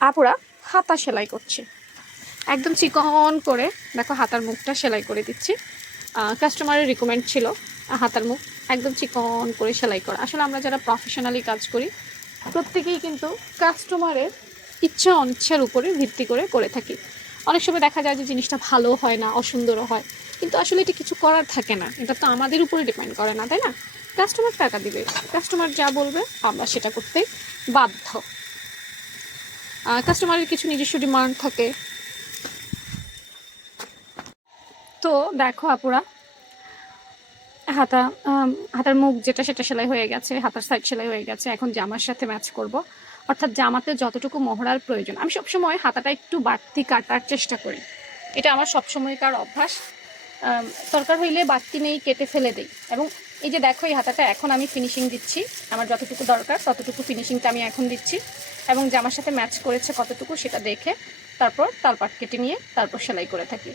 আপুরা হাতা সেলাই করছে, একদম চিকন করে দেখো হাতার মুখটা সেলাই করে দিচ্ছি। কাস্টমারের রিকমেন্ড ছিল হাতার মুখ একদম চিকন করে সেলাই করা। আসলে আমরা যারা প্রফেশনালি কাজ করি প্রত্যেকেই কিন্তু কাস্টমারের ইচ্ছা অনিচ্ছার উপরে ভিত্তি করে করে থাকি। অনেক সময় দেখা যায় যে জিনিসটা ভালো হয় না, অসুন্দরও হয়, কিন্তু আসলে এটা কিছু করার থাকে না, এটা তো আমাদের উপরে ডিপেন্ড করে না, তাই না? কাস্টমার টাকা দিবে, কাস্টমার যা বলবে আমরা সেটা করতেই বাধ্য। কাস্টমারের কিছু নিজস্ব ডিমান্ড থাকে। তো দেখো আপুরা, হাতা হাতার মুখ যেটা সেটা সেলাই হয়ে গেছে, হাতার সাইড সেলাই হয়ে গেছে। এখন জামার সাথে ম্যাচ করব, অর্থাৎ জামাতে যতটুকু মহড়ার প্রয়োজন আমি সবসময় হাতাটা একটু বাড়তি কাটার চেষ্টা করি, এটা আমার সবসময়কার অভ্যাস। দরকার হইলে বাড়তি নেই কেটে ফেলে দিই। এবং এই যে দেখো এই হাতাটা এখন আমি ফিনিশিং দিচ্ছি, আমার যতটুকু দরকার ততটুকু ফিনিশিংটা আমি এখন দিচ্ছি, এবং জামার সাথে ম্যাচ করেছে কতটুকু সেটা দেখে তারপর তালপাট কেটে নিয়ে তারপর সেলাই করে থাকি।